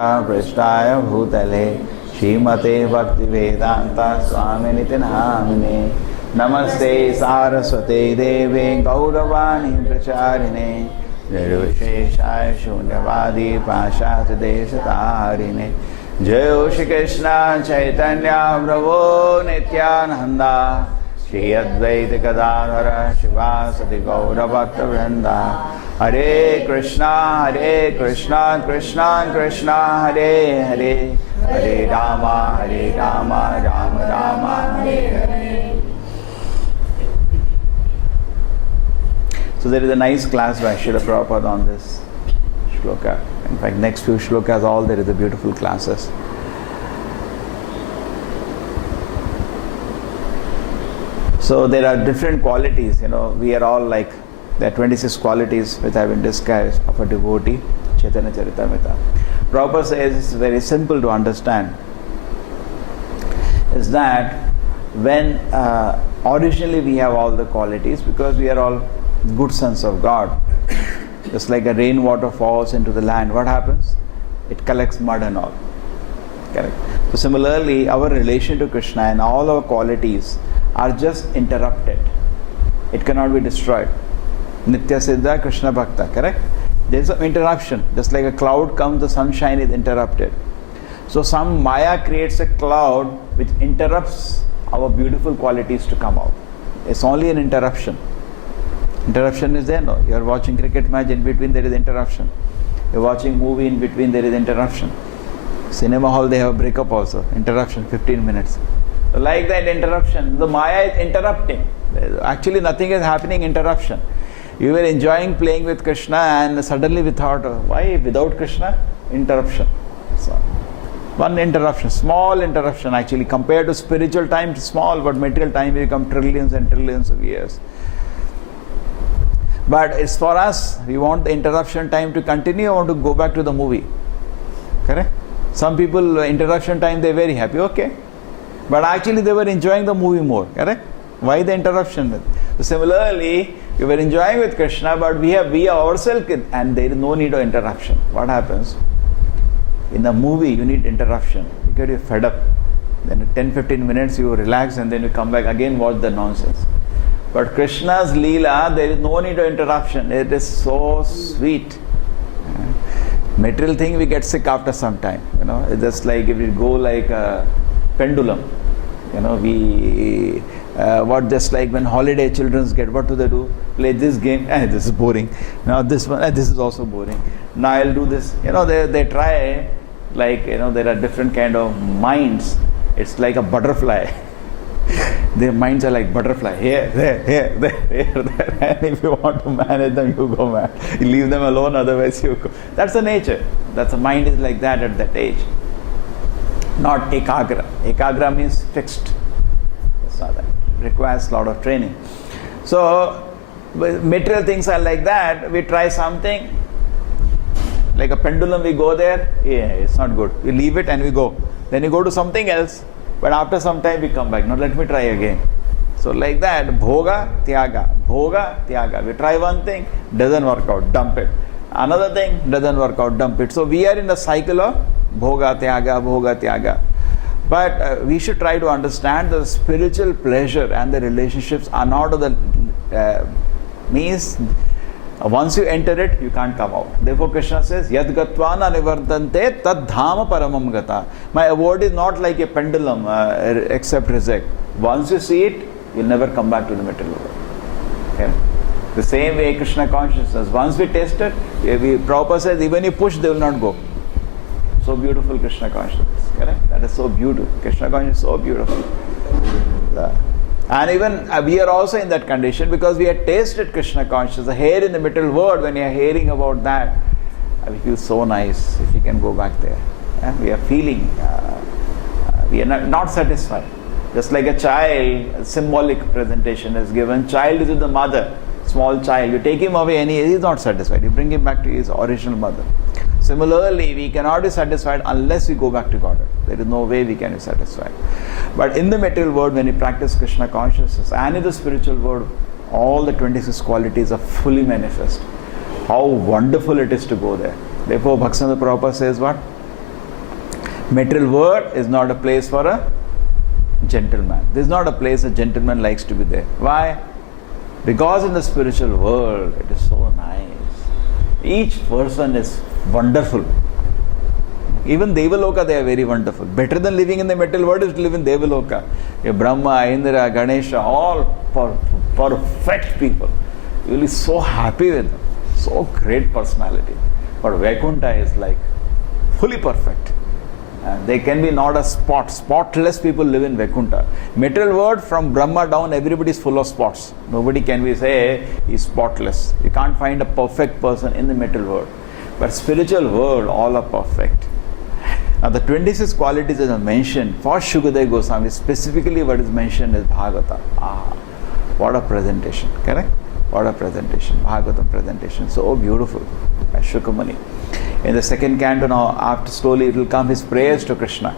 Prasthaya Bhutale Srimate Bhaktivedanta Swaminithi Namine Namaste Saraswate Deve Gauravani Pracharine Nirvisheshaya Shunyavadi Pashat Deshatarine Jai Shri Krishna Chaitanya Prabhu Nityananda Shri Advaita Gadadhara Shivasati Gaura Bhakta Vrinda Hare Krishna Krishna Krishna Hare Hare Hare Rama Rama Rama Hare Hare. So there is a nice class by Śrīla Prabhupada on this shloka. In fact, next few shlokas all there is a beautiful classes. So there are different qualities, we are all like, there are 26 qualities which have been described of a devotee, Chaitanya Charitamrita. Prabhupada says it's very simple to understand, is that when originally we have all the qualities because we are all good sons of God. Just like a rainwater falls into the land, what happens? It collects mud and all. Correct. So similarly, our relation to Krishna and all our qualities are just interrupted. It cannot be destroyed. Nitya Siddha Krishna Bhakta, correct? There is an interruption. Just like a cloud comes, the sunshine is interrupted. So some Maya creates a cloud which interrupts our beautiful qualities to come out. It's only an interruption. Interruption is there, no? You are watching cricket match, in between there is interruption. You are watching movie, in between there is interruption. Cinema hall they have a breakup also, interruption, 15 minutes. So like that interruption, the Maya is interrupting. Actually nothing is happening, interruption. You were enjoying playing with Krishna and suddenly we thought, why without Krishna? Interruption. So, one interruption, small interruption actually, compared to spiritual time, small, but material time will become trillions and trillions of years. But it's for us, we want the interruption time to continue or want to go back to the movie. Correct? Some people, interruption time, they're very happy, okay. But actually they were enjoying the movie more, correct? Why the interruption? So similarly, we were enjoying with Krishna, but we ourselves, and there is no need of interruption. What happens? In the movie, you need interruption because you're fed up. Then 10-15 minutes you relax and then you come back again, watch the nonsense. But Krishna's Leela, there is no need of interruption. It is so sweet. Material thing, we get sick after some time. It's just like if we go like a pendulum. Just like when holiday children get, what do? Play this game, this is boring. Now this one, this is also boring. Now I'll do this. They try, like, there are different kind of minds. It's like a butterfly. Their minds are like butterfly, here, there. And if you want to manage them, you go mad. You leave them alone, otherwise you go. That's the nature. That's the mind is like that at that age. Not ekagra. Ekagra means fixed. That's not that. It requires a lot of training. So, material things are like that. We try something, like a pendulum, we go there, it's not good. We leave it and we go. Then you go to something else. But after some time we come back. Now let me try again. So like that, bhoga, tyaga. We try one thing, doesn't work out, dump it. Another thing, doesn't work out, dump it. So we are in the cycle of bhoga, tyaga. But we should try to understand the spiritual pleasure and the relationships are not of the means. Once you enter it, you can't come out. Therefore Krishna says, Yad gatvana nivardante tad dhama paramam gata. My award is not like a pendulum, accept, reject. Once you see it, you'll never come back to the material world. Okay? The same way Krishna consciousness, once we taste it, Prabhupada says, even you push, they will not go. So beautiful Krishna consciousness. Correct? That is so beautiful. Krishna consciousness is so beautiful. And even we are also in that condition because we have tasted Krishna consciousness. Here in the material world, when you are hearing about that, we feel so nice if we can go back there. We are feeling, we are not satisfied. Just like a child, symbolic presentation is given. Child is with the mother, small child. You take him away and he is not satisfied. You bring him back to his original mother. Similarly, we cannot be satisfied unless we go back to Godhead. There is no way we can be satisfied. But in the material world, when we practice Krishna consciousness, and in the spiritual world, all the 26 qualities are fully manifest. How wonderful it is to go there. Therefore, Bhaktivinoda Prabhupada says what? Material world is not a place for a gentleman. This is not a place a gentleman likes to be there. Why? Because in the spiritual world, it is so nice. Each person is wonderful. Even Devaloka, they are very wonderful. Better than living in the material world is to live in Devaloka. Brahma, Indra, Ganesha, all perfect people. You will be so happy with them. So great personality. But Vaikuntha is like fully perfect. They can be not a spotless people live in Vaikuntha. Material world, from Brahma down, everybody is full of spots. Nobody can be say he's spotless. You can't find a perfect person in the material world. But spiritual world, all are perfect. Now the 26 qualities that are mentioned for Śukadeva Gosvāmī, specifically what is mentioned is Bhagavata. What a presentation, correct? What a presentation, Bhagavatam presentation, so beautiful by Shukamani. In the second canto now, after slowly it will come his prayers to Krishna.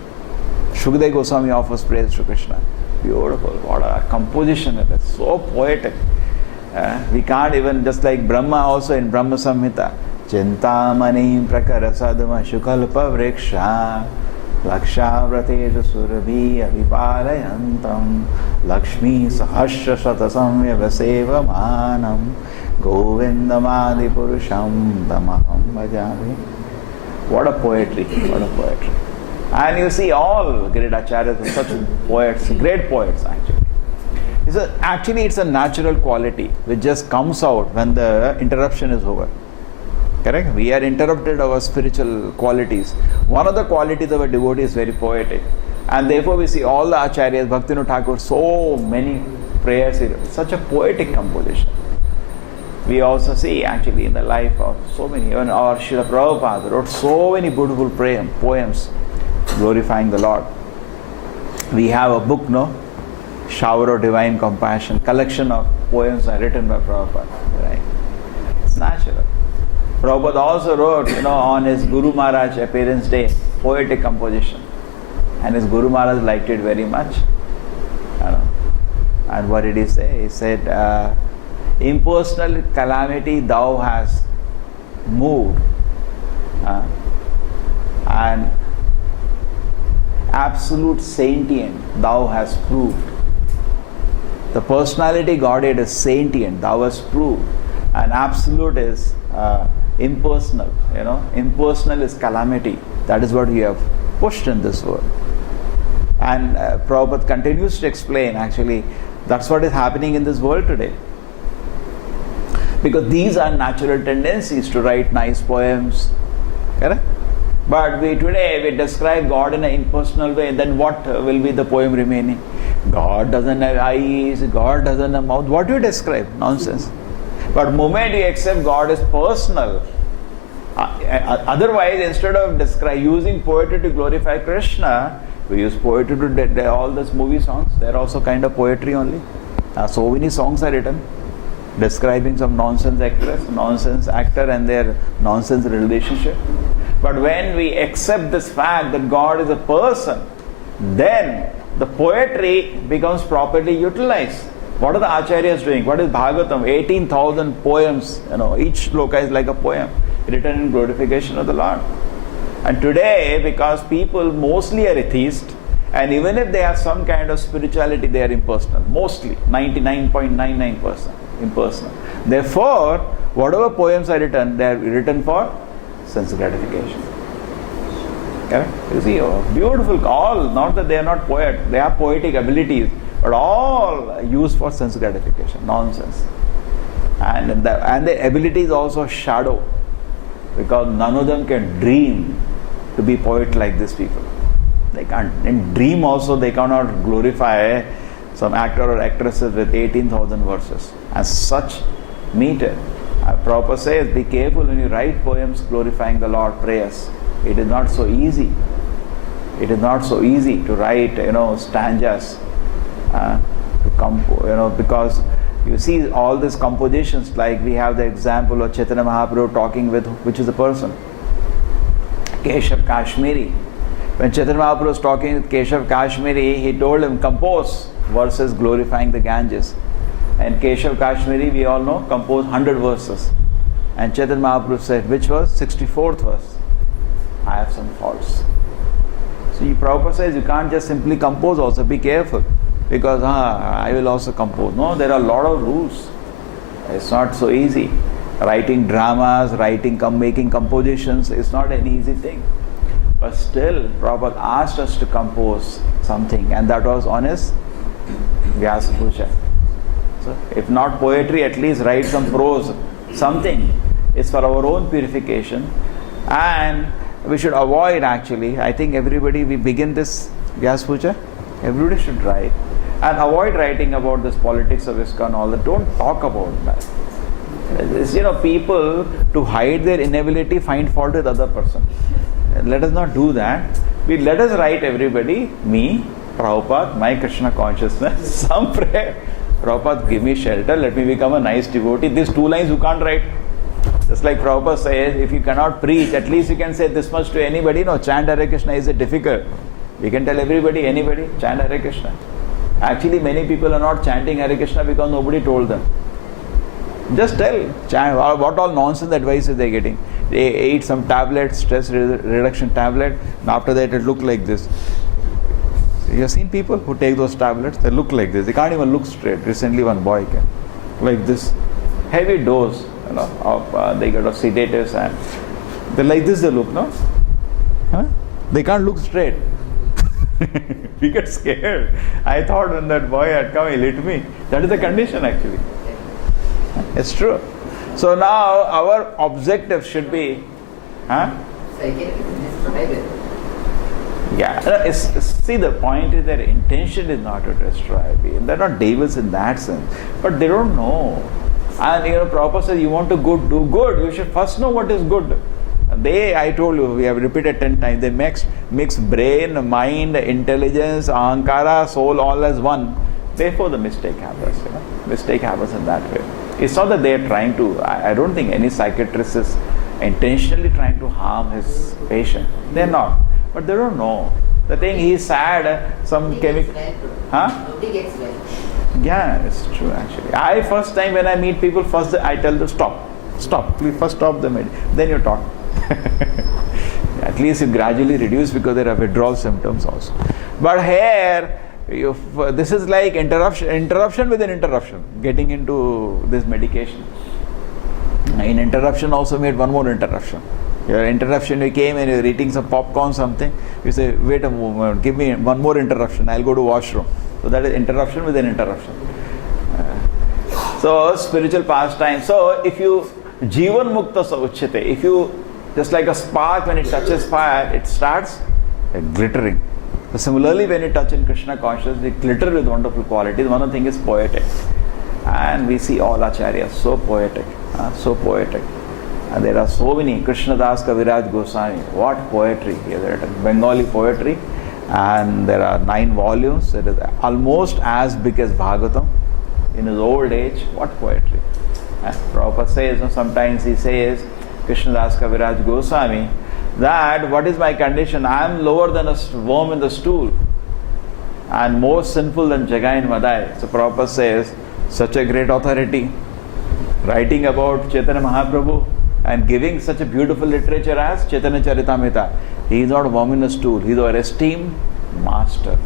Śukadeva Gosvāmī offers prayers to Krishna. Beautiful, what a composition it is, so poetic. We can't even, just like Brahma also in Brahma Samhita, Chintamani prakara sadma shukalpa vriksha Lakshāvrateja surabhi avipārayantam Lakshmi sahasra satasam vyavaseva manam Govindamadi purusham tamaham bhajami. What a poetry, what a poetry. And you see all great acharyas are such poets, great poets actually. Actually it's a natural quality which just comes out when the interruption is over. Correct? We are interrupted our spiritual qualities. One of the qualities of a devotee is very poetic. And therefore we see all the acharyas, Bhaktivinoda Thakur, so many prayers, such a poetic composition. We also see actually in the life of so many, even our Śrīla Prabhupada wrote so many beautiful poems glorifying the Lord. We have a book, no? Shower of Divine Compassion, collection of poems are written by Prabhupada. Right? It's natural. Prabhupada also wrote, on his Guru Maharaj appearance day, poetic composition. And his Guru Maharaj liked it very much. And what did he say? He said, impersonal calamity thou hast moved, and absolute sentient thou hast proved. The personality Godhead is sentient, thou hast proved, and absolute is impersonal. Impersonal is calamity. That is what we have pushed in this world. And Prabhupada continues to explain, actually, that's what is happening in this world today. Because these are natural tendencies to write nice poems. Correct? But today we describe God in an impersonal way, then what will be the poem remaining? God doesn't have eyes, God doesn't have mouth. What do you describe? Nonsense. But the moment you accept God is personal, otherwise instead of using poetry to glorify Krishna, we use poetry to all these movie songs. They're also kind of poetry only. So many songs are written describing some nonsense actress, nonsense actor and their nonsense relationship. But when we accept this fact that God is a person, then the poetry becomes properly utilized. What are the acharyas doing? What is Bhagavatam? 18,000 poems. Each shloka is like a poem written in glorification of the Lord. And today, because people mostly are atheist, and even if they have some kind of spirituality, they are impersonal. Mostly, 99.99% impersonal. Therefore, whatever poems are written, they are written for sense gratification. Okay? You see, beautiful, all, not that they are not poets, they have poetic abilities, but all used for sense gratification. Nonsense. And the ability is also shadow, because none of them can dream to be poet like these people. They can't. In dream also they cannot glorify some actor or actresses with 18,000 verses. As such meter. Prabhupada says, be careful when you write poems glorifying the Lord, prayers. It is not so easy. It is not so easy to write, stanzas, because you see all these compositions, like we have the example of Chaitanya Mahaprabhu talking with, which is the person? Keshav Kashmiri. When Chaitanya Mahaprabhu was talking with Keshav Kashmiri, he told him, compose verses glorifying the Ganges. And Keshav Kashmiri, we all know, composed 100 verses. And Chaitanya Mahaprabhu said, which verse? 64th verse. I have some faults. So Prabhupada says you can't just simply compose also, be careful. Because I will also compose. No, there are a lot of rules. It's not so easy. Writing dramas, making compositions is not an easy thing. But still, Prabhupada asked us to compose something, and that was on his Vyasa Puja. So, if not poetry, at least write some prose, something. It's for our own purification. And we should avoid actually, I think everybody, we begin this Vyasa Puja, everybody should write. And avoid writing about this politics of ISKCON, all that. Don't talk about that. It's, people, to hide their inability, find fault with other person. Let us not do that. Let us write everybody, me, Prabhupada, my Krishna consciousness, some prayer. Prabhupada, give me shelter, let me become a nice devotee. These 2 lines you can't write. Just like Prabhupada says, if you cannot preach, at least you can say this much to anybody. No, chant Hare Krishna is difficult. We can tell everybody, anybody, chant Hare Krishna. Actually, many people are not chanting Hare Krishna because nobody told them. Just tell, chant, what all nonsense advices they are getting. They ate some tablet, stress reduction tablet, and after that it looked like this. You have seen people who take those tablets, they look like this. They can't even look straight. Recently one boy came, like this, heavy dose, they got of sedatives, and they're like this, they look, no? Huh? They can't look straight. We get scared. I thought when that boy had come, he lit me. That is the condition actually. It's true. So now our objective should be, see, the point is their intention is not to destroy. They're not devils in that sense. But they don't know. And Prabhupada says, you want to do good, you should first know what is good. I told you, we have repeated 10 times, they mix brain, mind, intelligence, ahankara, soul all as one. Therefore the mistake happens. Mistake happens in that way. It's not that they are trying to, I don't think any psychiatrist is intentionally trying to harm his patient. They're not. But they don't know. The thing, he's sad, some chemical. Nobody gets well. Yeah, it's true actually. First time when I meet people, first I tell them, stop, please first stop the medicine. Then you talk. At least you gradually reduce because there are withdrawal symptoms also. But here, this is like interruption within interruption, getting into this medication. In interruption also made one more interruption. Your interruption, you came and you're eating some popcorn, something. You say, wait a moment, give me one more interruption, I'll go to washroom. So that is interruption within interruption. So spiritual pastime. So if you, Jivan Mukta Sauchite, if you, just like a spark, when it touches fire, it starts glittering. So similarly, when you touch in Krishna consciousness, it glitters with wonderful qualities. One of the things is poetic. And we see all acharyas so poetic, so poetic. And there are so many. Krishnadas Kaviraj Gosvāmī, what poetry he has written. Bengali poetry. And there are 9 volumes. It is almost as big as Bhagavatam. In his old age, what poetry. Prabhupada says, sometimes he says, Krishnadas Kaviraj Gosvāmī, that what is my condition? I am lower than a worm in the stool and more sinful than Jagai and Madai. So Prabhupada says, such a great authority, writing about Chaitanya Mahaprabhu and giving such a beautiful literature as Chaitanya Charitamrita. He is not a worm in a stool, he is our esteemed master.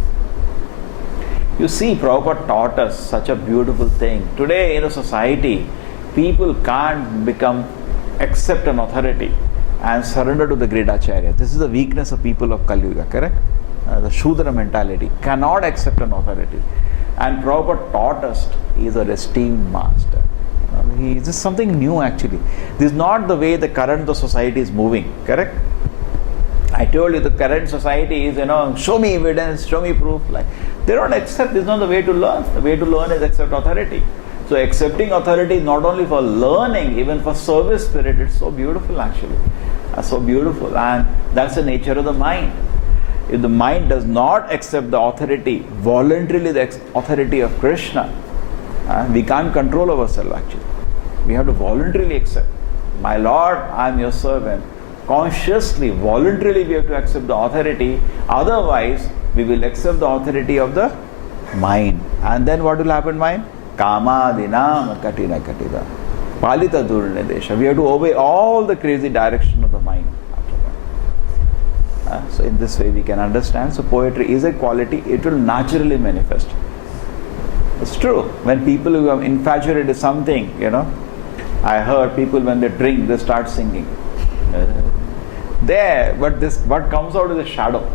You see, Prabhupada taught us such a beautiful thing. Today in a society, people can't accept an authority and surrender to the great Acharya. This is the weakness of people of Kali Yuga, correct? The Shudra mentality cannot accept an authority. And Prabhupada taught us he is our esteemed master. This is something new actually. This is not the way the current society is moving, correct? I told you the current society is, show me evidence, show me proof. Like they don't accept, this is not the way to learn. The way to learn is accept authority. So accepting authority is not only for learning, even for service spirit. It's so beautiful actually. So beautiful. And that's the nature of the mind. If the mind does not accept the authority, voluntarily the authority of Krishna, we can't control ourselves actually. We have to voluntarily accept. My Lord, I am your servant. Consciously, voluntarily we have to accept the authority. Otherwise, we will accept the authority of the mind. And then what will happen, mind? Kama dinam katina katida. Palita durnedesha. We have to obey all the crazy direction of the mind. So in this way we can understand. So poetry is a quality, it will naturally manifest. It's true. When people who are infatuated with something, I heard people when they drink, they start singing. What comes out is a shadow.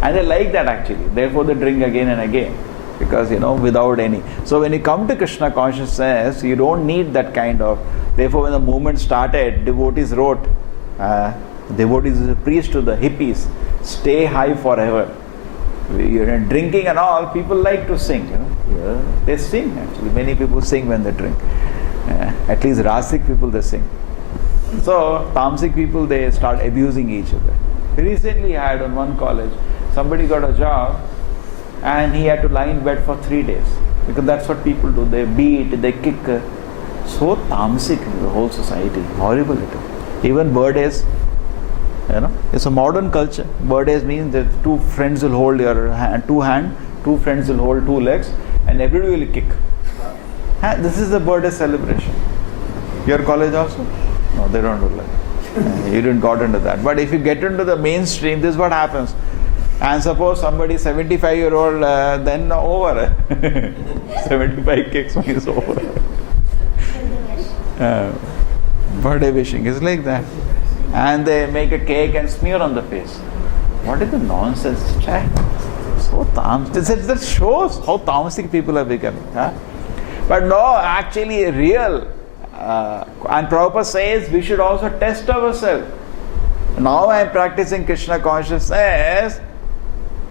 And they like that actually. Therefore they drink again and again. Because, without any. So when you come to Krishna consciousness, you don't need that kind of. Therefore when the movement started, devotees wrote, devotees is a priest to the hippies, stay high forever. Drinking and all, people like to sing. They sing actually. Many people sing when they drink. At least Rasic people, they sing. So Tamasic people, they start abusing each other. Recently I had on one college, somebody got a job and he had to lie in bed for 3 days. Because that's what people do. They beat, they kick. So Tamasic in the whole society. Horrible it is. Even birthdays, it's a modern culture. Birthdays means that two friends will hold your hand, two friends will hold 2 legs, and everybody will kick. This is the birthday celebration. Your college also? No, they don't do that. You didn't got into that. But if you get into the mainstream, this is what happens. And suppose somebody 75-year-old, then over. 75 kicks means over. Birthday wishing is like that. And they make a cake and smear on the face. What is the nonsense? So that shows how tamasic people are becoming. But no, actually real. And Prabhupada says we should also test ourselves. Now I am practicing Krishna consciousness.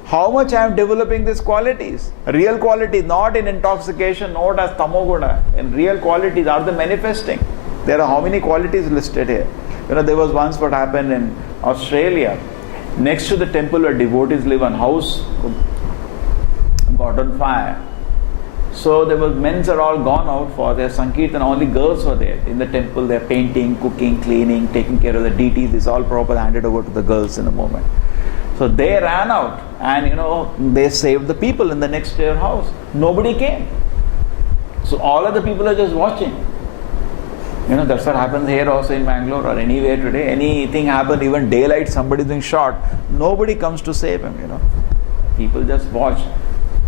How much I am developing these qualities? Real qualities, not in intoxication, not as tamoguna. In real qualities, are they manifesting? There are how many qualities listed here? There was once what happened in Australia. Next to the temple where devotees live, a house got on fire. So there was men are all gone out for their sankirtan. Only girls were there in the temple. They're painting, cooking, cleaning, taking care of the deities. This all proper handed over to the girls in a moment. So they ran out and they saved the people in the next door house. Nobody came. So all of the people are just watching. That's what happens here also in Bangalore or anywhere today. Anything happens, even daylight, somebody is being shot. Nobody comes to save him, People just watch.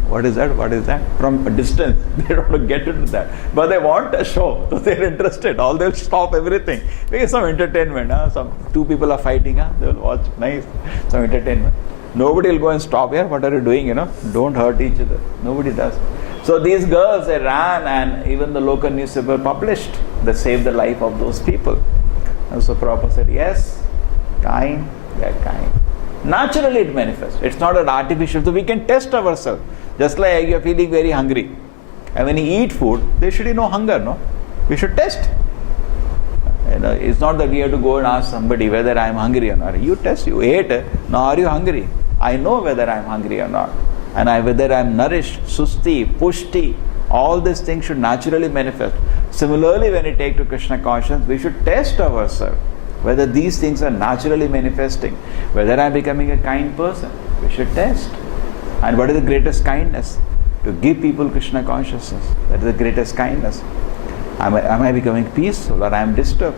What is that? What is that? From a distance, they don't want to get into that. But they want a show, so they're interested. They'll stop everything. Because some entertainment, some 2 people are fighting, they'll watch, nice, some entertainment. Nobody will go and stop here. What are you doing, Don't hurt each other. Nobody does. So these girls, they ran and even the local newspaper published. They saved the life of those people. And so Prabhupada said, yes, kind, they are kind. Naturally it manifests. It's not an artificial. So we can test ourselves. Just like you are feeling very hungry. And when you eat food, there should be no hunger, no? We should test. It's not that we have to go and ask somebody whether I am hungry or not. You test, you ate. Now are you hungry? I know whether I am hungry or not. And whether I am nourished, susti, pushti, all these things should naturally manifest. Similarly, when we take to Krishna consciousness, we should test ourselves whether these things are naturally manifesting. Whether I am becoming a kind person, we should test. And what is the greatest kindness? To give people Krishna consciousness. That is the greatest kindness. Am I becoming peaceful or I am disturbed?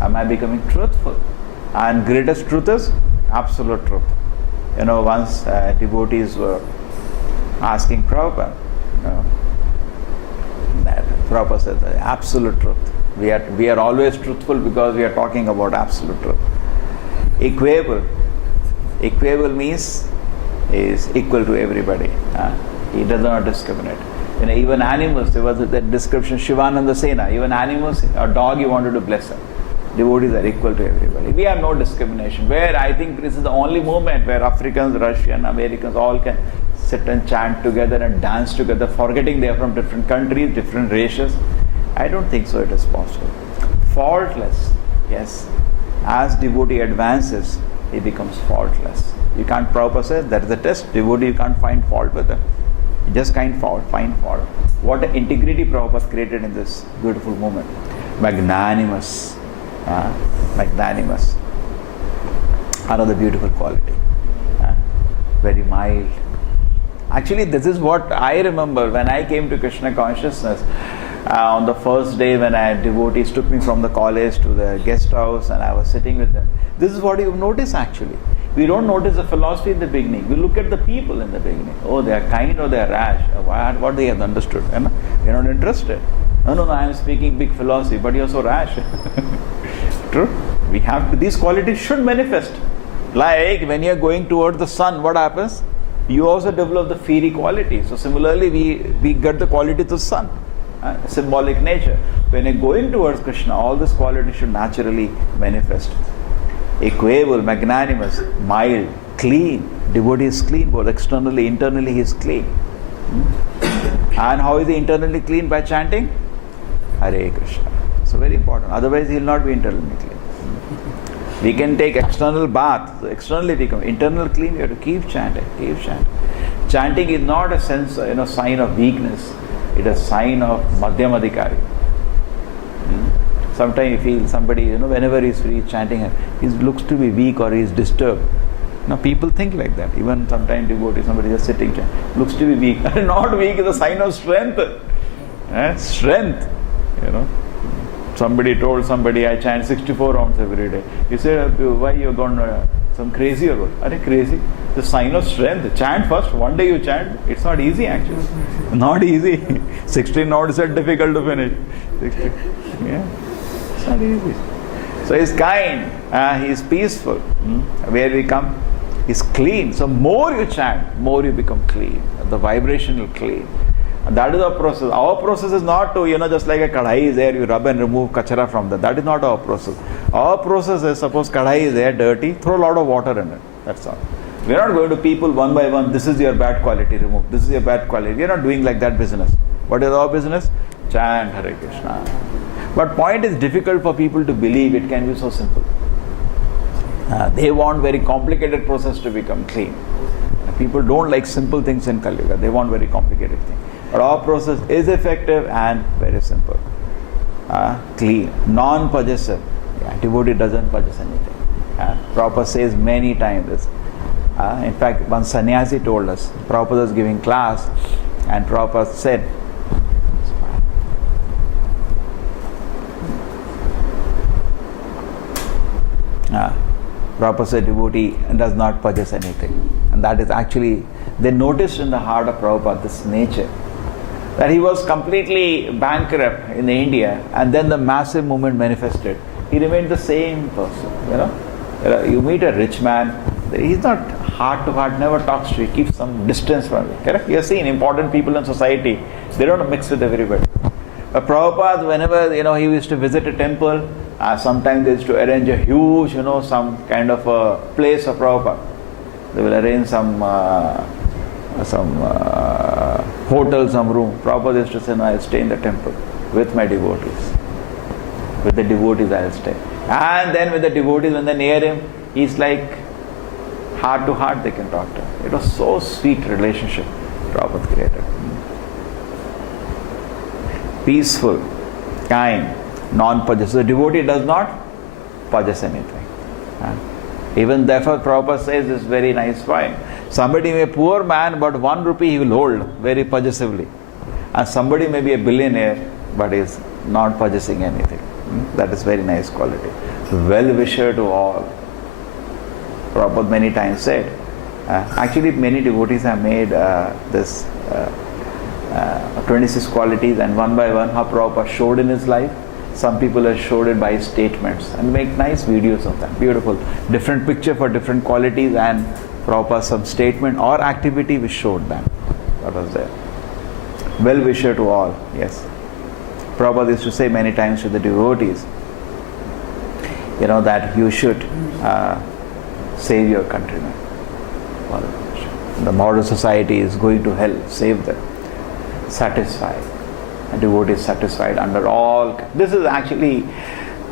Am I becoming truthful? And greatest truth is absolute truth. Once devotees were asking Prabhupada, that Prabhupada says absolute truth. We are always truthful because we are talking about absolute truth. Equable. Equable means is equal to everybody. He does not discriminate. Even animals, there was that description, Shivananda Sena, even animals, a dog you wanted to bless her. Devotees are equal to everybody. We have no discrimination. Where I think this is the only moment where Africans, Russian, Americans all can sit and chant together and dance together, forgetting they are from different countries, different races. I don't think so it is possible. Faultless, yes. As devotee advances, he becomes faultless. You can't Prabhupada says that is the test. Devotee, you can't find fault with them. You just can't find fault. What an integrity Prabhupada created in this beautiful moment. Magnanimous. Magnanimous. Another beautiful quality. Very mild. Actually, this is what I remember when I came to Krishna consciousness. On the first day when devotees took me from the college to the guest house and I was sitting with them, this is what you notice actually. We don't notice the philosophy in the beginning. We look at the people in the beginning. Oh, they are kind or they are rash. What they have understood. You're not interested. No, I am speaking big philosophy, but you're so rash. True? We have to, these qualities should manifest. Like when you're going towards the sun, what happens? You also develop the fiery quality. So similarly, we get the quality to the sun. Symbolic nature. When you're going towards Krishna, all this quality should naturally manifest. Equable, magnanimous, mild, clean. Devotee is clean, both externally, internally he is clean. And how is he internally clean? By chanting Hare Krishna. So very important. Otherwise he will not be internally clean. We can take external bath, so externally become internal clean. You have to keep chanting, keep chanting. Chanting is not a sense, sign of weakness. It is a sign of Madhyamadhikari. Sometimes you feel somebody, whenever he's free chanting, he looks to be weak or he's disturbed. People think like that. Even sometimes devotee, somebody just sitting, looks to be weak. Not weak is a sign of strength. Strength, Somebody told somebody, I chant 64 rounds every day. He said, why you gone some crazy or what? Are you crazy? The sign of strength. Chant first. One day you chant. It's not easy actually. Not easy. 16 rounds are difficult to finish. 16. Yeah. It's not easy. So he's kind, he's peaceful. Where we come, he's clean. So more you chant, more you become clean. The vibration will clean. And that is our process. Our process is not to, just like a kadhai is there, you rub and remove kachara from that. That is not our process. Our process is, suppose kadhai is there, dirty, throw a lot of water in it. That's all. We are not going to people one by one, this is your bad quality, remove. This is your bad quality. We are not doing like that business. What is our business? Chant Hare Krishna. But point is difficult for people to believe it can be so simple. They want very complicated process to become clean. People don't like simple things in Kali Yuga. They want very complicated things. But our process is effective and very simple. Clean, non-possessive. Devotee doesn't possess anything. Prabhupada says many times this. In fact, one sannyasi told us, Prabhupada was giving class and Prabhupada said, Prabhupada said devotee does not possess anything. And that is actually, they noticed in the heart of Prabhupada this nature. That he was completely bankrupt in India and then the massive movement manifested. He remained the same person. You meet a rich man, he's not heart to heart, never talks to you, keeps some distance from you. Correct? You have seen important people in society, they don't mix with everybody. But Prabhupada, whenever he used to visit a temple, sometimes they used to arrange a huge, some kind of a place of Prabhupada. They will arrange some hotel, some room. Prabhupada used to say, no, I'll stay in the temple with my devotees. With the devotees I'll stay. And then with the devotees, when they're near him, he's like heart to heart they can talk to him. It was so sweet relationship Prabhupada created. Peaceful, kind, non-possessive. The devotee does not possess anything. Even therefore Prabhupada says this very nice point. Somebody may be a poor man, but 1 rupee he will hold very possessively. And somebody may be a billionaire, but is not possessing anything. That is very nice quality. Well-wisher to all. Prabhupada many times said. Actually, many devotees have made this 26 qualities, and one by one how Prabhupada showed in his life. Some people have showed it by statements and make nice videos of that. Beautiful. Different picture for different qualities, and Prabhupada some statement or activity which showed them. That was there. Well-wisher to all. Yes. Prabhupada used to say many times to the devotees, that you should save your countrymen. The modern society is going to hell. Save them. Satisfied. A devotee is satisfied under all. This is actually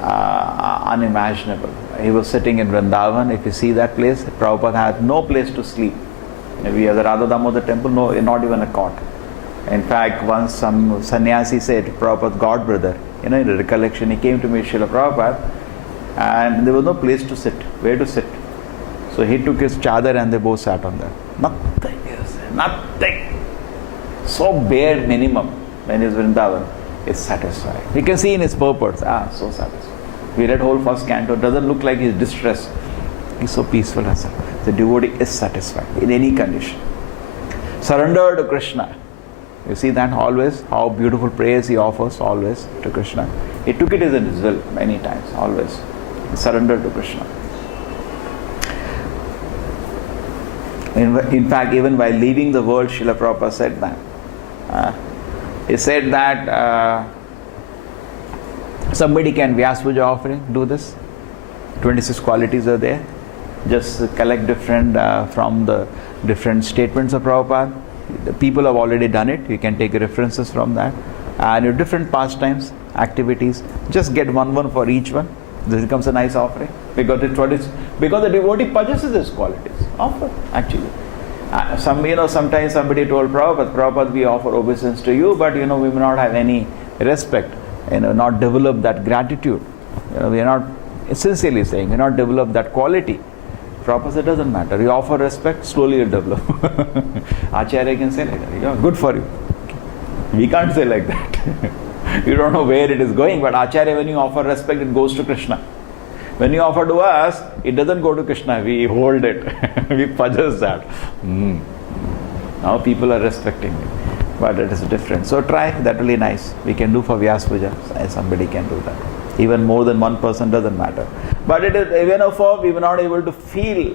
unimaginable. He was sitting in Vrindavan. If you see that place, Prabhupada had no place to sleep. We have the Radha Damodar temple, no, not even a cot. In fact, once some sannyasi said, Prabhupada's god brother, in a recollection, he came to meet Śrīla Prabhupada, and there was no place to sit. Where to sit? So he took his chadar and they both sat on that. Nothing. So bare minimum when he was Vrindavan. is satisfied. You can see in his purport, so satisfied. We read whole first canto, doesn't look like he's distressed. He's so peaceful and so. The devotee is satisfied in any condition. Surrender to Krishna. You see that always, how beautiful praise he offers always to Krishna. He took it as in his will many times, always. Surrender to Krishna. In fact, even while leaving the world, Srila Prabhupada said that. He said that somebody can Vyasa Puja offering, do this. 26 qualities are there. Just collect different from the different statements of Prabhupada. The people have already done it. You can take references from that. And your different pastimes, activities. Just get one for each one. This becomes a nice offering. Because the devotee possesses these qualities. Offer, actually. Sometimes somebody told Prabhupada, we offer obeisance to you, but we may not have any respect, not develop that gratitude. We are not, sincerely saying, we are not develop that quality. Prabhupada said, it doesn't matter. You offer respect, slowly you develop. Acharya can say like that. Good for you. We can't say like that. You don't know where it is going, but Acharya, when you offer respect, it goes to Krishna. When you offer to us, it doesn't go to Krishna. We hold it. We possess that. Now people are respecting it. But it is different. So try, that really nice. We can do for Vyasa Puja. Somebody can do that. Even more than one person doesn't matter. But it is, even if we were not able to feel,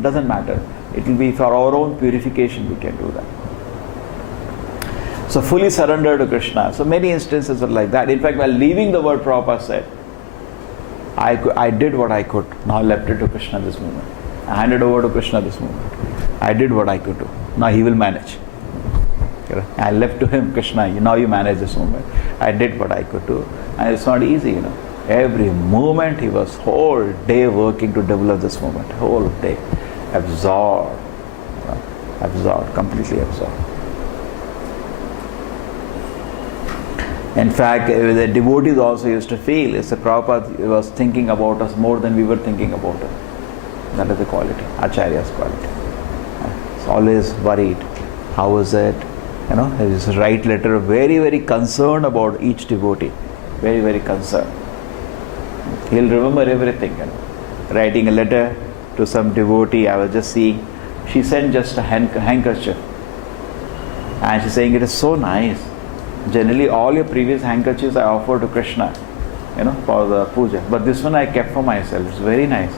doesn't matter. It will be for our own purification we can do that. So fully surrender to Krishna. So many instances are like that. In fact, while leaving the world, Prabhupada said, I did what I could. Now left it to Krishna this moment. I handed over to Krishna this moment. I did what I could do. Now he will manage. I left to him, Krishna, now you manage this moment. I did what I could do. And it's not easy, Every moment he was whole day working to develop this moment. Whole day. Absorbed. Absorbed. Completely absorbed. In fact, the devotees also used to feel, the Prabhupada was thinking about us more than we were thinking about him. That is the quality, Acharya's quality. He's always worried. How is it? He used to write letter, very, very concerned about each devotee. Very, very concerned. He'll remember everything. Writing a letter to some devotee, I was just seeing, she sent just a handkerchief. And she's saying, it is so nice. Generally, all your previous handkerchiefs I offer to Krishna, for the puja. But this one I kept for myself. It's very nice.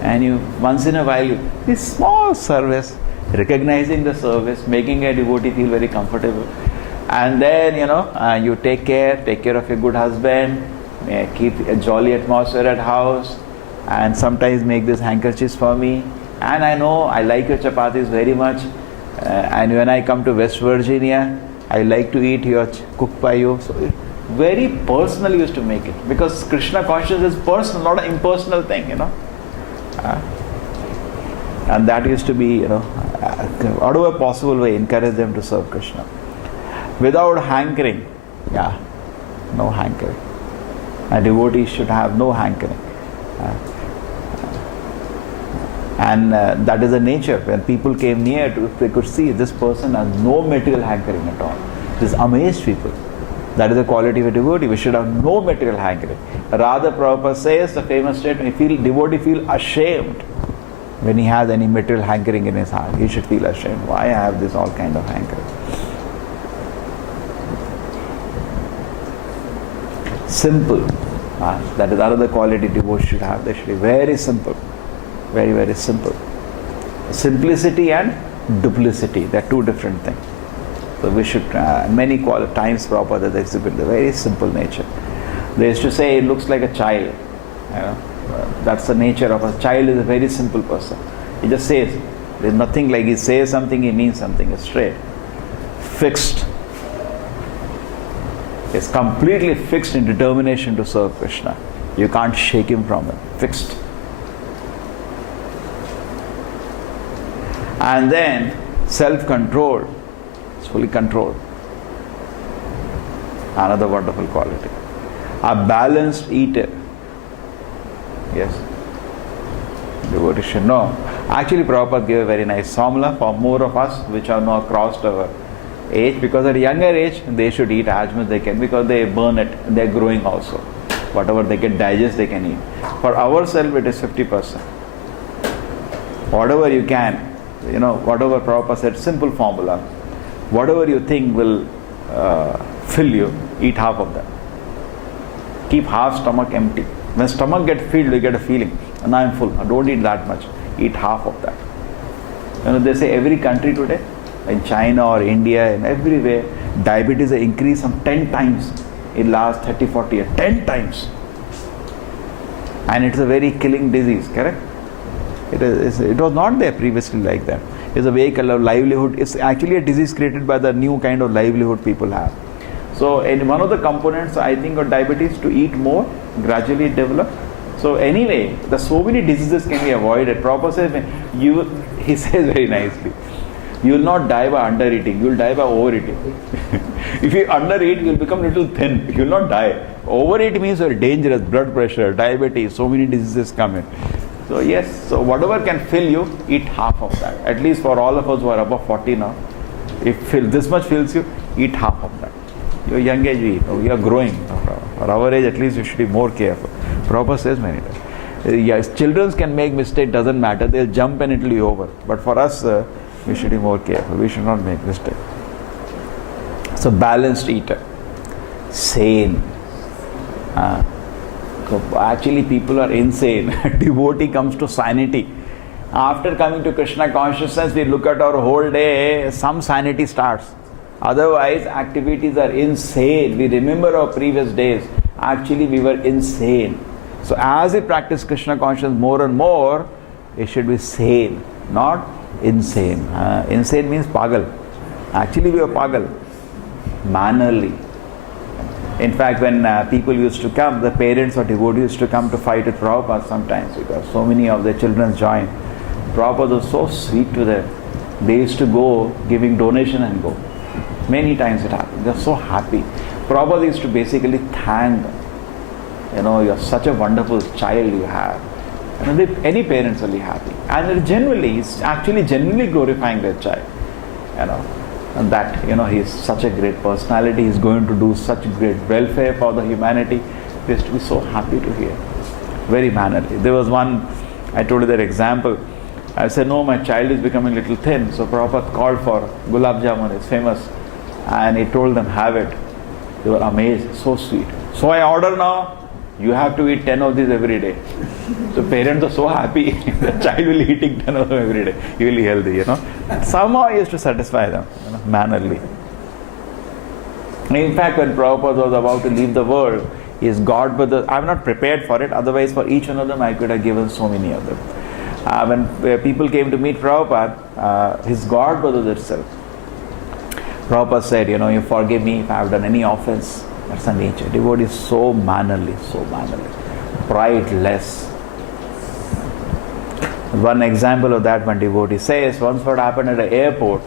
And you, once in a while, this small service, recognizing the service, making a devotee feel very comfortable. And then, you take care of your good husband, keep a jolly atmosphere at house, and sometimes make these handkerchiefs for me. And I know I like your chapatis very much. And when I come to West Virginia, I like to eat your cooked by you. So very personal used to make it. Because Krishna consciousness is personal, not an impersonal thing, and that used to be, out of a possible way, encourage them to serve Krishna. Without hankering. No hankering. A devotee should have no hankering. And that is the nature. When people came near, they could see this person has no material hankering at all. This amazed people. That is the quality of a devotee. We should have no material hankering. Rather, Prabhupada says, the famous statement, devotee feel ashamed when he has any material hankering in his heart. He should feel ashamed. Why I have this all kind of hankering? Simple. That is another quality devotee should have. They should be very simple. Very, very simple. Simplicity and duplicity, they are two different things. So we should, many times Prabhupada has exhibited the very simple nature. They used to say it looks like a child. That's the nature of a child. Is a very simple person. He just says, there's nothing like he says something, he means something. It's straight. Fixed. It's completely fixed in determination to serve Krishna. You can't shake him from it. Fixed. And then self-control. It's fully controlled. Another wonderful quality. A balanced eater. Yes. Devotee should know. Actually, Prabhupada gave a very nice formula for more of us which are now crossed over age, because at a younger age, they should eat as much as they can, because they burn it, they're growing also. Whatever they can digest, they can eat. For ourselves, it is 50%. Whatever you can, whatever Prabhupada said, simple formula. Whatever you think will fill you, eat half of that. Keep half stomach empty. When stomach gets filled, you get a feeling, now I'm full, I don't eat that much. Eat half of that. They say every country today, in China or India, and everywhere, diabetes has increased some 10 times in last 30-40 years. 10 times. And it's a very killing disease, correct? It was not there previously like that. It's a vehicle of livelihood. It's actually a disease created by the new kind of livelihood people have. So in one of the components, I think, of diabetes, to eat more, gradually develop. So anyway, so many diseases can be avoided. Prabhupada says, he says very nicely, you will not die by undereating, you will die by overeating. If you undereat, you will become a little thin, you will not die. Overeat means you're dangerous, blood pressure, diabetes, so many diseases come in. So yes, so whatever can fill you, eat half of that. At least for all of us who are above 40 now, if this much fills you, eat half of that. Your young age we eat, we are growing. For our age, at least you should be more careful. Prabhupada says many times. Yes, children can make mistake, doesn't matter, they'll jump and it will be over. But for us, we should be more careful, we should not make mistake. So balanced eater, sane. Actually people are insane. Devotee comes to sanity. After coming to Krishna consciousness, we look at our whole day, some sanity starts. Otherwise, activities are insane. We remember our previous days. Actually, we were insane. So as we practice Krishna consciousness more and more, it should be sane, not insane. Insane means pagal. Actually, we are pagal. Mannerly. In fact, when people used to come, the parents or devotees used to come to fight with Prabhupada sometimes, because so many of their children joined. Prabhupada was so sweet to them. They used to go giving donation and go. Many times it happened. They are so happy. Prabhupada used to basically thank them. You're such a wonderful child you have. Any parents will be happy. And generally, he's actually genuinely glorifying their child. And that, he's such a great personality. He's going to do such great welfare for the humanity. They used to be so happy to hear. Very mannerly. There was one, I told you that example. I said, no, my child is becoming a little thin. So Prabhupada called for gulab jamun, it's famous. And he told them, have it. They were amazed, so sweet. So I order now, you have to eat 10 of these every day. So parents are so happy, the child will be eating 10 of them every day. He will be healthy, Somehow he has to satisfy them, mannerly. In fact, when Prabhupada was about to leave the world, his god brother, I'm not prepared for it, otherwise for each one of them I could have given so many of them. When people came to meet Prabhupada, his god brother itself, Prabhupada said, you forgive me if I have done any offense. That's the nature. Devotee is so mannerly, pride less. One example of that, one devotee says, once what happened at the airport,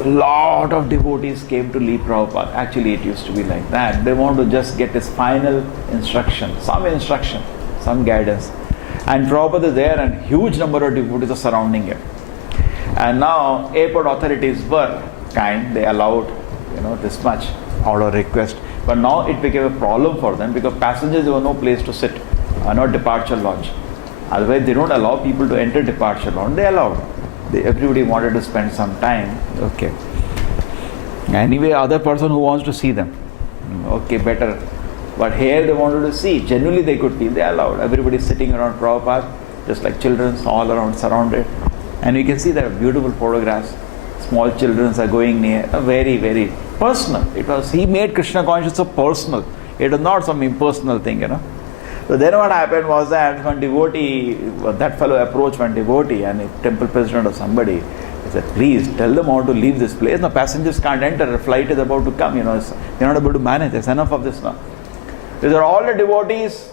a lot of devotees came to leave Prabhupada. Actually, it used to be like that. They want to just get his final instruction, some guidance. And Prabhupada is there and huge number of devotees are surrounding him. And now, airport authorities were kind, they allowed, this much out of request. But now it became a problem for them because passengers, there was no place to sit, no departure lounge. Otherwise, they don't allow people to enter departure lounge. They allowed. Everybody wanted to spend some time. Okay. Anyway, other person who wants to see them. Okay, better. But here they wanted to see. Generally they could feel. They allowed. Everybody sitting around Prabhupada, just like children, all around surrounded. And you can see there are beautiful photographs. Small children are going near. Very, very personal. He made Krishna consciousness so personal. It was not some impersonal thing, So then what happened was that one devotee, that fellow approached one devotee and a temple president or somebody. He said, please tell them all to leave this place. Now passengers can't enter. A flight is about to come. They're not able to manage. There's enough of this now. These are all the devotees.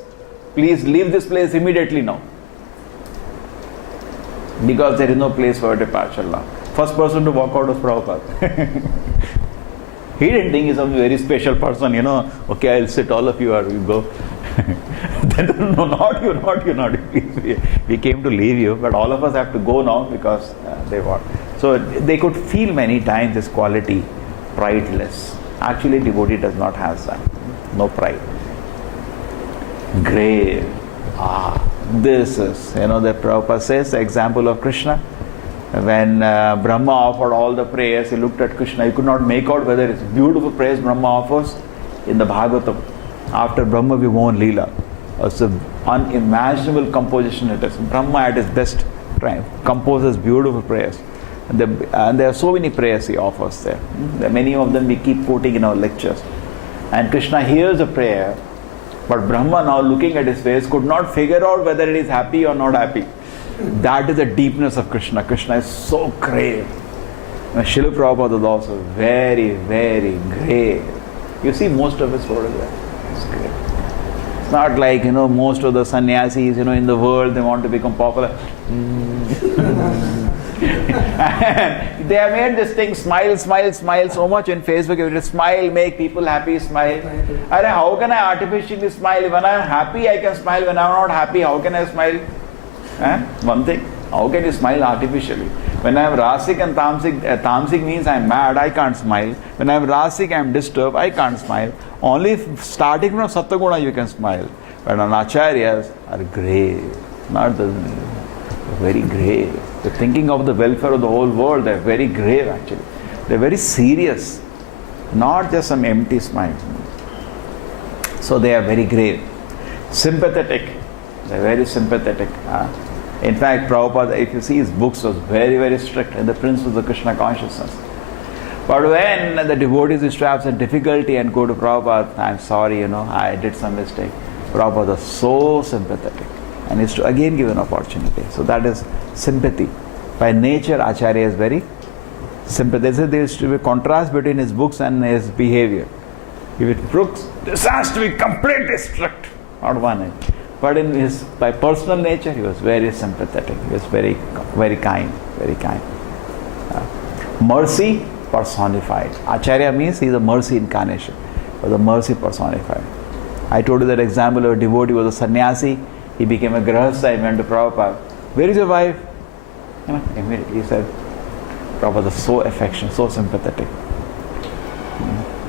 Please leave this place immediately now. Because there is no place for a departure now. First person to walk out was Prabhupada. He didn't think he's a very special person, Okay, I'll sit, all of you, or you go. Then, no, not you. Please, we came to leave you, but all of us have to go now because they want. So they could feel many times this quality prideless. Actually, devotee does not have that. No pride. Grave. This is, the Prabhupada says the example of Krishna. When Brahma offered all the prayers, he looked at Krishna. He could not make out whether it's beautiful prayers Brahma offers in the Bhagavatam. After Brahma Vimohan Leela. It's an unimaginable composition it is. Brahma at his best composes beautiful prayers. And there are so many prayers he offers there. Many of them we keep quoting in our lectures. And Krishna hears a prayer, but Brahma, now looking at his face, could not figure out whether it is happy or not happy. That is the deepness of Krishna. Krishna is so grave. Śrīla Prabhupada is also very, very grave. You see most of his photographs. It's grave. It's not like, most of the sannyasis, in the world, they want to become popular. They have made this thing smile so much in Facebook. If you smile, make people happy, smile. How can I artificially smile? When I am happy, I can smile. When I am not happy, how can I smile? One thing, how can you smile artificially? When I am rasik and tamsik means I am mad, I can't smile. When I am rasik, I am disturbed, I can't smile. Only starting from Sattaguna you can smile. But an acharyas are grave, not the very grave. They're thinking of the welfare of the whole world. They're very grave actually. They're very serious, not just some empty smile. So they are very grave. Sympathetic. They're very sympathetic. In fact, Prabhupada, if you see his books, was very, very strict in the principles of Krishna consciousness. But when the devotees used to have some difficulty and go to Prabhupada, I'm sorry, I did some mistake. Prabhupada was so sympathetic and is to again give an opportunity. So that is sympathy. By nature, Acharya is very sympathetic. There is to be a contrast between his books and his behavior. If it books, this has to be completely strict, not one edge. But in his, by personal nature, he was very sympathetic. He was very, very kind, very kind. Mercy personified. Acharya means he is a mercy incarnation, or the mercy personified. I told you that example of a devotee was a sannyasi. He became a grahastha and went to Prabhupada. Where is your wife? Immediately he said, Prabhupada was so affectionate, so sympathetic.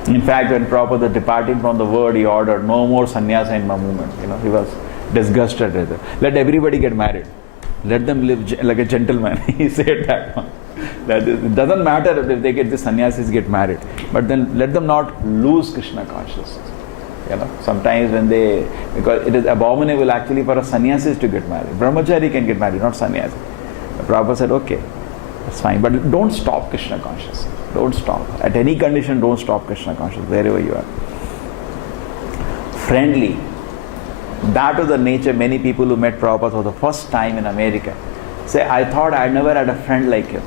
In fact, when Prabhupada was departing from the world, he ordered no more sannyasa in my movement. He was disgusted with it. Let everybody get married. Let them live like a gentleman. He said that one. That it doesn't matter if they get the sannyasis get married, but then let them not lose Krishna consciousness. Sometimes when they, because it is abominable actually for a sannyasis to get married. Brahmachari can get married, not sannyasi. Prabhupada said, okay, that's fine, but don't stop Krishna consciousness. Don't stop. At any condition, don't stop Krishna consciousness, wherever you are. Friendly. That was the nature. Many people who met Prabhupada for the first time in America say, I thought I never had a friend like him.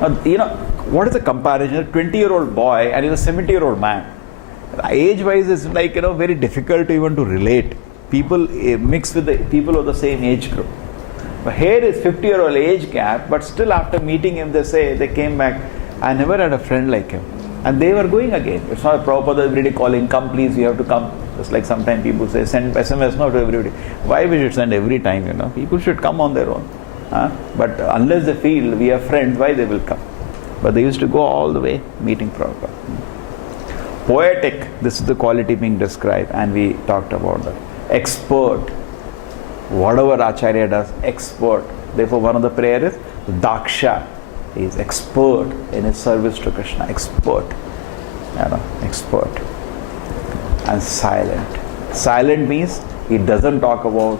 Now, what is the comparison? A 20-year-old boy and he's a 70-year-old man. Age-wise, it's like, very difficult to even to relate. People mix with the people of the same age group. But here is 50-year-old age gap, but still after meeting him, they came back, I never had a friend like him. And they were going again. It's not a Prabhupada every day calling, come please, you have to come. Just like sometimes people say, send SMS not to everybody. Why we should send every time, People should come on their own. But unless they feel we are friends, why they will come? But they used to go all the way meeting Prabhupada. Poetic, this is the quality being described, and we talked about that. Expert, whatever Acharya does, expert. Therefore, one of the prayer is Daksha. He is expert in his service to Krishna. Expert. Expert. And silent. Silent means he doesn't talk about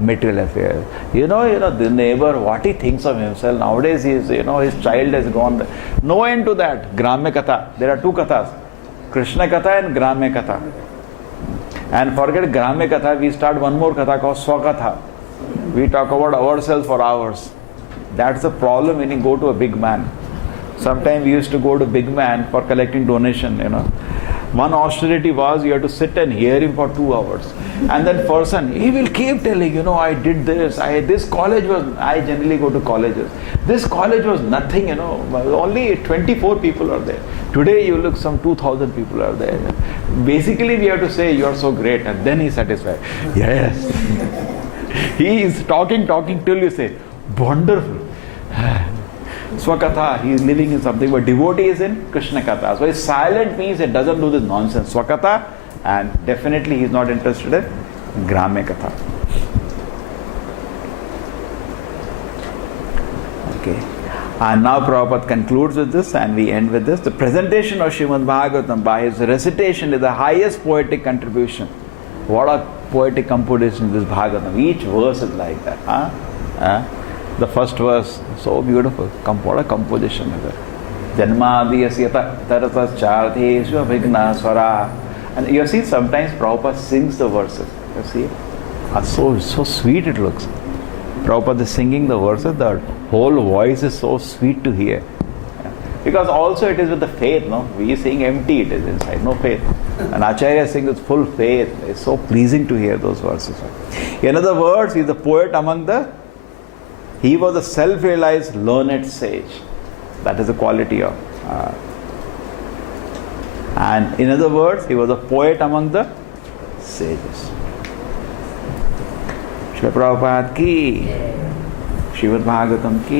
material affairs. The neighbor, what he thinks of himself. Nowadays, his child has gone there. No end to that. Gramya Katha. There are two Kathas. Krishna Katha and Gramya Katha. And forget Gramya Katha, we start one more Katha called Swakatha. We talk about ourselves for hours. That's the problem when you go to a big man. Sometimes we used to go to big man for collecting donation, One austerity was you had to sit and hear him for 2 hours. And that person, he will keep telling, I did this, this college was, I generally go to colleges. This college was nothing, only 24 people are there. Today you look, some 2,000 people are there. Basically we have to say, you are so great, and then he's satisfied. Yes. He is talking till you say, wonderful. Swakatha, he is living in something, but devotee is in Krishna Katha. So his silent means it doesn't do this nonsense. Swakatha, and definitely he is not interested in Gramya Katha. Okay. And now Prabhupada concludes with this, and we end with this. The presentation of Srimad Bhagavatam by his recitation is the highest poetic contribution. What a poetic composition in this Bhagavatam. Each verse is like that. The first verse, so beautiful. What a composition is it. Janmadiyasya taratascharadheshu abhigna swara. And you see sometimes Prabhupada sings the verses. You see? So sweet it looks. Prabhupada is singing the verses, the whole voice is so sweet to hear. Because also it is with the faith, no? We sing empty, it is inside, no faith. And Acharya sings with full faith. It's so pleasing to hear those verses. In other words, he is the poet he was a self-realized learned sage. That is the quality of. And in other words, he was a poet among the sages. Srila Prabhupada ki, Śrīmad Bhagavatam ki.